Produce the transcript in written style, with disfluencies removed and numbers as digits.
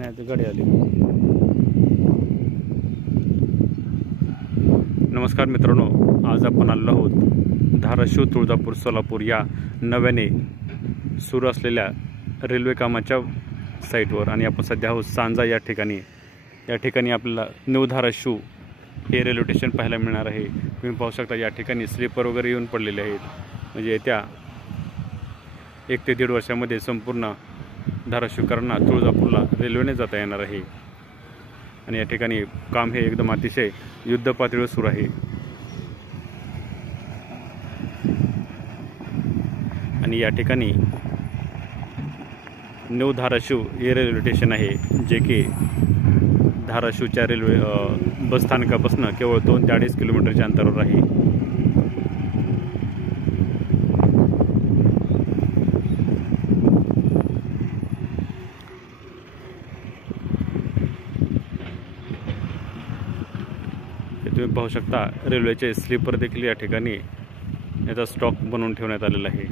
नाही ते गाडी आली। नमस्कार मित्रांनो, आज आपण आलो आहोत धाराशिव तुळजापूर सोलापूर या नव्याने सुरू असलेल्या रेल्वे कामाच्या साईटवर आणि आपण सध्या आहोत सांजा या ठिकाणी। या ठिकाणी आपल्याला न्यू धाराशिव हे रेल्वे स्टेशन पाहायला मिळणार आहे। तुम्ही पाहू शकता या ठिकाणी स्लीपर वगैरे येऊन पडलेले आहेत, म्हणजे येत्या 1 ते 1.5 वर्षामध्ये संपूर्ण धाराशिवकरांना तुळजापूरला रेल्वेने जाता येणार आहे। आणि या ठिकाणी काम हे एकदम अतिशय युद्ध पातळीवर सुरू आहे। आणि या ठिकाणी न्यू धाराशिव हे रेल्वे स्टेशन आहे, जे की धाराशिवच्या रेल्वे बस स्थानकापासून केवळ 2 ते 2.5 किलोमीटरच्या अंतरावर आहे। तुम्ही पाहू शकता रेल्वेचे स्लीपर देखील या ठिकाणी याचा स्टॉक बनवून ठेवण्यात आलेला आहे।